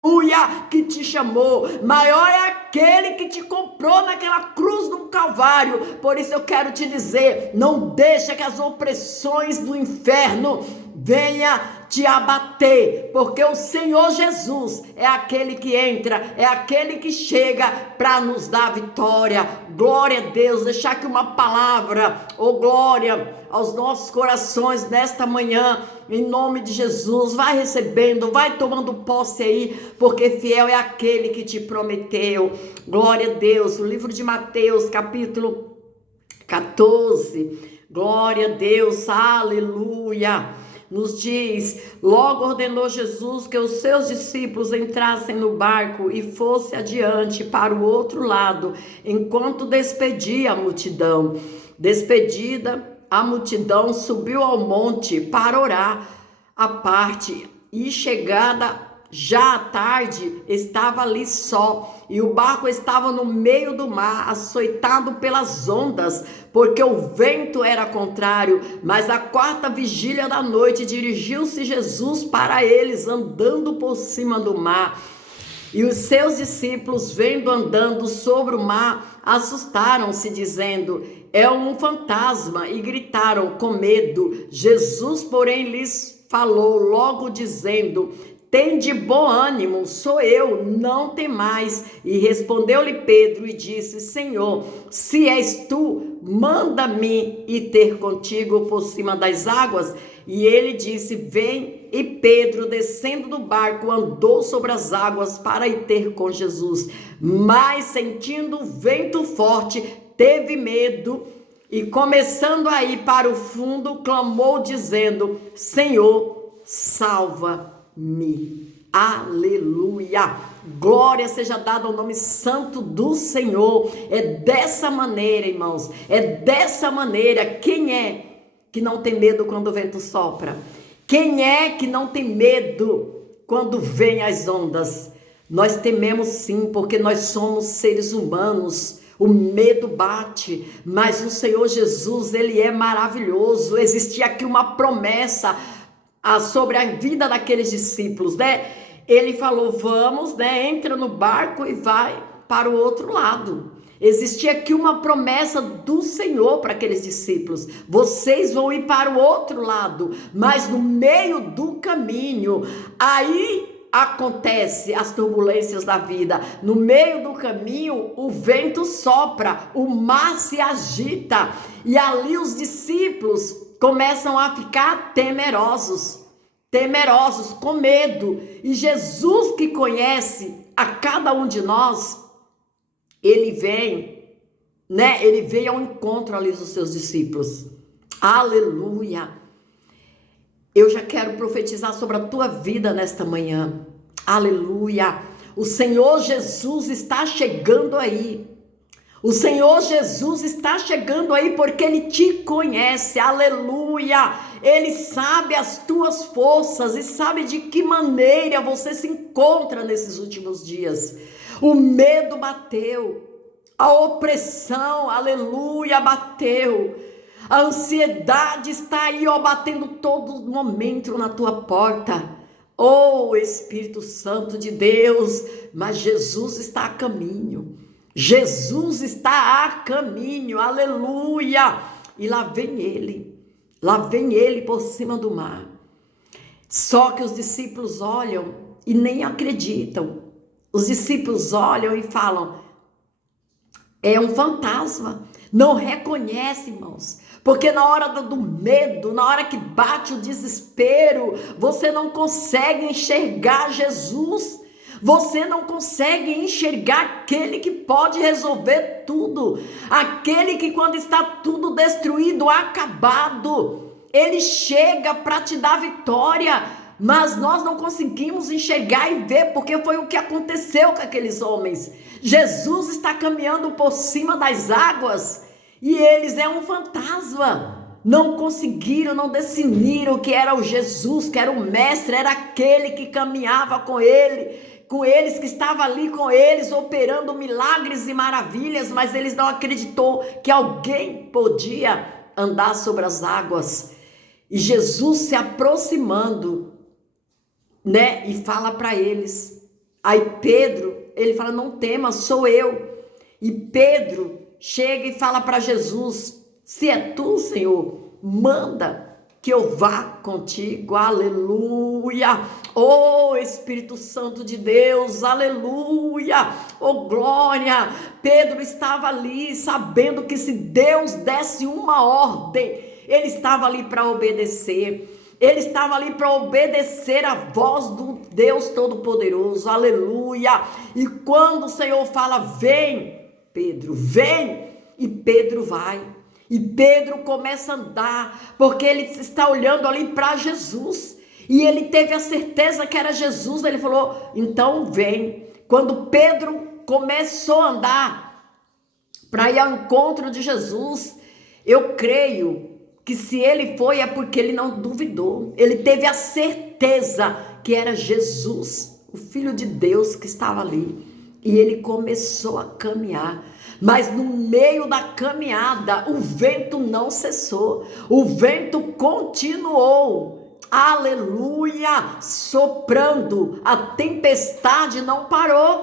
Aleluia, que te chamou, maior é aquele que te comprou naquela cruz do Calvário. Por isso eu quero te dizer, não deixa que as opressões do inferno venha te abater, porque o Senhor Jesus é aquele que entra, é aquele que chega para nos dar vitória. Glória a Deus. Deixar aqui uma palavra, glória aos nossos corações nesta manhã, em nome de Jesus. Vai recebendo, vai tomando posse aí, porque fiel é aquele que te prometeu. Glória a Deus. O livro de Mateus, capítulo 14, glória a Deus, aleluia, nos diz: logo ordenou Jesus que os seus discípulos entrassem no barco e fosse adiante para o outro lado, enquanto despedia a multidão. Despedida a multidão, subiu ao monte para orar à parte, e chegada já à tarde, estava ali só, e o barco estava no meio do mar, açoitado pelas ondas, porque o vento era contrário. Mas à quarta vigília da noite, dirigiu-se Jesus para eles, andando por cima do mar. E os seus discípulos, vendo andando sobre o mar, assustaram-se, dizendo: é um fantasma, e gritaram com medo. Jesus, porém, lhes falou logo, dizendo: tende bom ânimo, sou eu, não temais. E respondeu-lhe Pedro e disse: Senhor, se és tu, manda-me ir ter contigo por cima das águas. E ele disse: vem. E Pedro, descendo do barco, andou sobre as águas para ir ter com Jesus. Mas, sentindo o vento forte, teve medo e, começando a ir para o fundo, clamou, dizendo: Senhor, salva-me. Aleluia! Glória seja dada ao nome santo do Senhor. É dessa maneira, irmãos, é dessa maneira. Quem é que não tem medo quando o vento sopra? Quem é que não tem medo quando vem as ondas? Nós tememos sim, porque nós somos seres humanos. O medo bate, mas o Senhor Jesus, ele é maravilhoso. Existia aqui uma promessa sobre a vida daqueles discípulos, né? Ele falou: vamos, né? Entra no barco e vai para o outro lado. Existia aqui uma promessa do Senhor para aqueles discípulos: vocês vão ir para o outro lado. Mas no meio do caminho, aí acontece as turbulências da vida. No meio do caminho, o vento sopra, o mar se agita, e ali os discípulos começam a ficar temerosos, com medo. E Jesus, que conhece a cada um de nós, ele vem, né? Ele veio ao encontro ali dos seus discípulos. Aleluia! Eu já quero profetizar sobre a tua vida nesta manhã. Aleluia! O Senhor Jesus está chegando aí. O Senhor Jesus está chegando aí porque Ele te conhece. Aleluia! Ele sabe as tuas forças e sabe de que maneira você se encontra nesses últimos dias. O medo bateu, a opressão, aleluia, bateu. A ansiedade está aí, batendo todo momento na tua porta. Oh, Espírito Santo de Deus, mas Jesus está a caminho. Jesus está a caminho, aleluia. E lá vem ele por cima do mar. Só que os discípulos olham e nem acreditam. Os discípulos olham e falam: é um fantasma. Não reconhece, irmãos, porque na hora do medo, na hora que bate o desespero, você não consegue enxergar Jesus. Você não consegue enxergar aquele que pode resolver tudo, aquele que, quando está tudo destruído, acabado, ele chega para te dar vitória. Mas nós não conseguimos enxergar e ver, porque foi o que aconteceu com aqueles homens. Jesus está caminhando por cima das águas e eles é um fantasma. Não conseguiram, não definiram que era o Jesus, que era o mestre, era aquele que caminhava com eles, que estava ali com eles, operando milagres e maravilhas, mas eles não acreditou que alguém podia andar sobre as águas. E Jesus se aproximando, né, e fala para eles: Aí Pedro, ele fala, não tema, sou eu. E Pedro chega e fala para Jesus, se é tu, Senhor, manda que eu vá contigo, aleluia, oh Espírito Santo de Deus, aleluia, oh glória. Pedro estava ali sabendo que se Deus desse uma ordem, ele estava ali para obedecer. Ele estava ali para obedecer a voz do Deus Todo-Poderoso, aleluia. E quando o Senhor fala, vem, Pedro, vem, e Pedro vai. E Pedro começa a andar, porque ele está olhando ali para Jesus. E ele teve a certeza que era Jesus, ele falou, então vem. Quando Pedro começou a andar para ir ao encontro de Jesus, eu creio que se ele foi é porque ele não duvidou. Ele teve a certeza que era Jesus, o Filho de Deus que estava ali. E ele começou a caminhar. Mas no meio da caminhada, o vento não cessou. O vento continuou. Aleluia! Soprando. A tempestade não parou.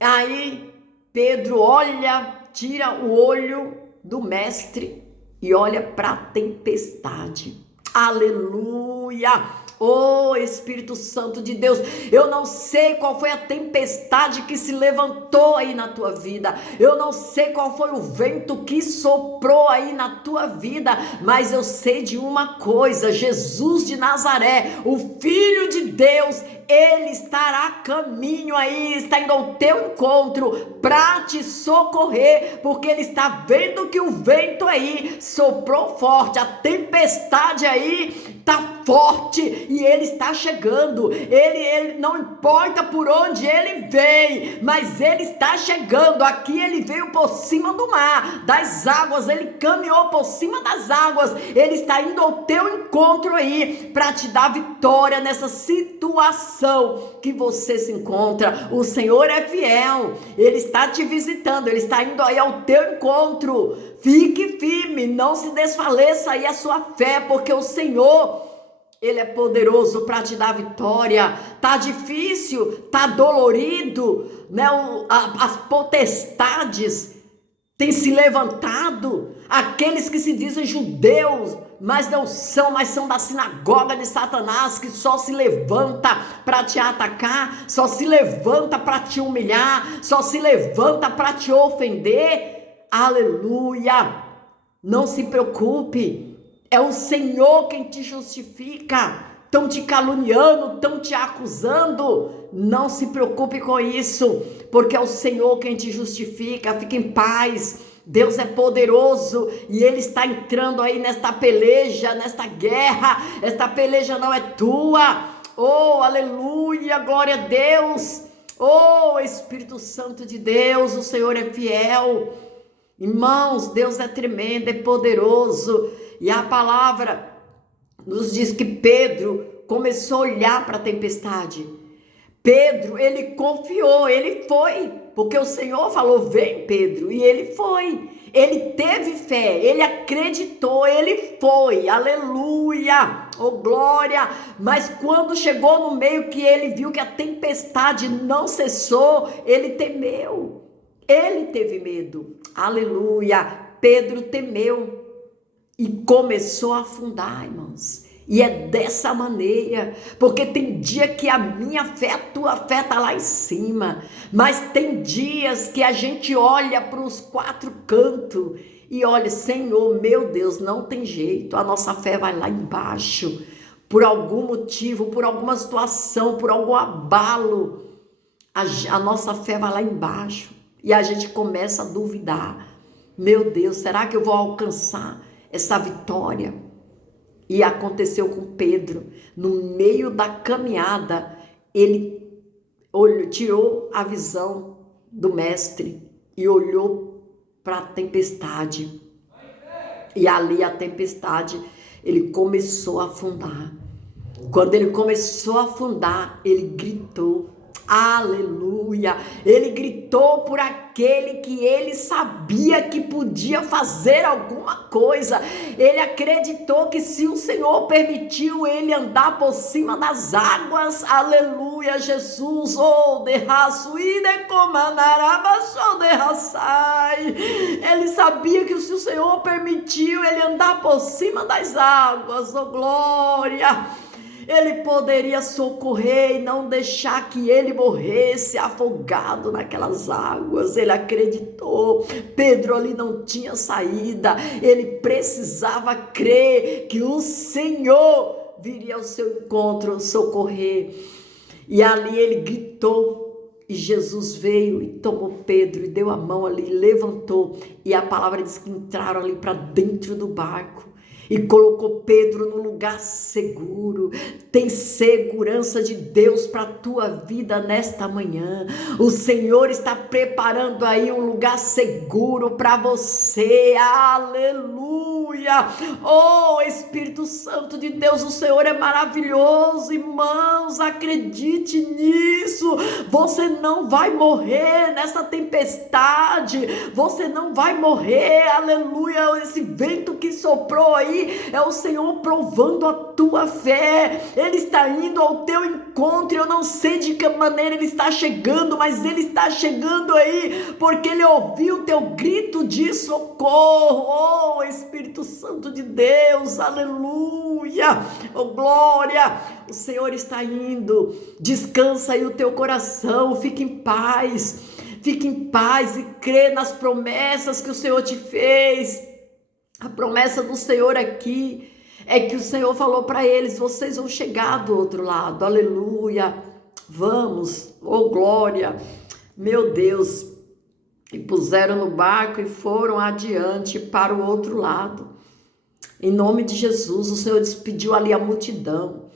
Aí Pedro olha, tira o olho do mestre e olha para a tempestade. Aleluia! Oh Espírito Santo de Deus, eu não sei qual foi a tempestade que se levantou aí na tua vida, eu não sei qual foi o vento que soprou aí na tua vida, mas eu sei de uma coisa, Jesus de Nazaré, o Filho de Deus, ele estará a caminho aí, está indo ao teu encontro para te socorrer, porque ele está vendo que o vento aí soprou forte, a tempestade aí está forte e ele está chegando. Ele não importa por onde ele vem, mas ele está chegando. Aqui ele veio por cima do mar, das águas, ele caminhou por cima das águas. Ele está indo ao teu encontro aí para te dar vitória nessa situação que você se encontra. O Senhor é fiel, ele está te visitando, ele está indo aí ao teu encontro. Fique firme, não se desfaleça aí a sua fé, porque o Senhor, ele é poderoso para te dar vitória. Tá difícil, tá dolorido, né? As potestades têm se levantado. Aqueles que se dizem judeus, mas não são, mas são da sinagoga de Satanás, que só se levanta para te atacar, só se levanta para te humilhar, só se levanta para te ofender. Aleluia! Não se preocupe, é o Senhor quem te justifica. Estão te caluniando, estão te acusando, não se preocupe com isso, porque é o Senhor quem te justifica. Fique em paz, Deus é poderoso e Ele está entrando aí nesta peleja, nesta guerra. Esta peleja não é tua. Oh, aleluia, glória a Deus. Oh, Espírito Santo de Deus, o Senhor é fiel. Irmãos, Deus é tremendo, é poderoso. E a palavra nos diz que Pedro começou a olhar para a tempestade. Pedro, ele confiou, ele foi, porque o Senhor falou, vem Pedro, e ele foi. Ele teve fé, ele acreditou, ele foi, aleluia, oh glória. Mas quando chegou no meio que ele viu que a tempestade não cessou, ele temeu. Ele teve medo, aleluia. Pedro temeu e começou a afundar, irmãos. E é dessa maneira, porque tem dia que a minha fé, a tua fé está lá em cima, mas tem dias que a gente olha para os quatro cantos e olha, Senhor, meu Deus, não tem jeito, a nossa fé vai lá embaixo, por algum motivo, por alguma situação, por algum abalo, a nossa fé vai lá embaixo. E a gente começa a duvidar. Meu Deus, será que eu vou alcançar essa vitória? E aconteceu com Pedro. No meio da caminhada, ele tirou a visão do mestre e olhou para a tempestade. E ali a tempestade, ele começou a afundar. Quando ele começou a afundar, ele gritou, aleluia. aleluia. Ele gritou por aquele que ele sabia que podia fazer alguma coisa. Ele acreditou que se o Senhor permitiu ele andar por cima das águas, aleluia, Jesus, oh, derraço e decomanarabaxo derraçai. Ele sabia que se o Senhor permitiu ele andar por cima das águas, oh glória, ele poderia socorrer e não deixar que ele morresse afogado naquelas águas. Ele acreditou. Pedro ali não tinha saída. Ele precisava crer que o Senhor viria ao seu encontro, socorrer. E ali ele gritou. E Jesus veio e tomou Pedro e deu a mão ali, levantou. E a palavra diz que entraram ali para dentro do barco. E colocou Pedro no lugar seguro. Tem segurança de Deus para a tua vida nesta manhã. O Senhor está preparando aí um lugar seguro para você. Aleluia. Oh, Espírito Santo de Deus, o Senhor é maravilhoso. Irmãos, acredite nisso. Você não vai morrer nessa tempestade. Você não vai morrer. Aleluia. Esse vento que soprou aí é o Senhor provando a tua fé. Ele está indo ao teu encontro. Eu não sei de que maneira ele está chegando, mas ele está chegando aí porque ele ouviu o teu grito de socorro. Oh, Espírito Santo de Deus, aleluia, oh glória, o Senhor está indo. Descansa aí o teu coração, fique em paz e crê nas promessas que o Senhor te fez. A promessa do Senhor aqui é que o Senhor falou para eles: vocês vão chegar do outro lado, aleluia, vamos, oh glória, meu Deus. E puseram no barco e foram adiante para o outro lado. Em nome de Jesus, o Senhor despediu ali a multidão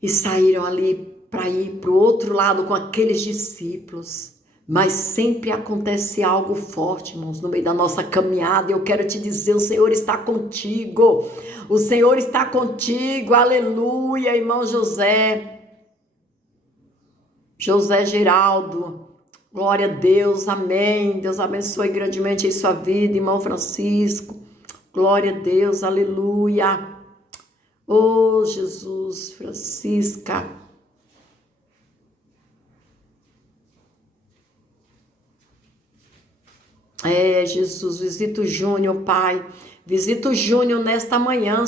e saíram ali para ir para o outro lado com aqueles discípulos. Mas sempre acontece algo forte, irmãos, no meio da nossa caminhada. Eu quero te dizer, o Senhor está contigo. O Senhor está contigo, aleluia, irmão José Geraldo. Glória a Deus, amém. Deus abençoe grandemente em sua vida, irmão Francisco. Glória a Deus, aleluia. Oh, Jesus, Francisca. Jesus, visita o Júnior, Pai. Visita o Júnior nesta manhã,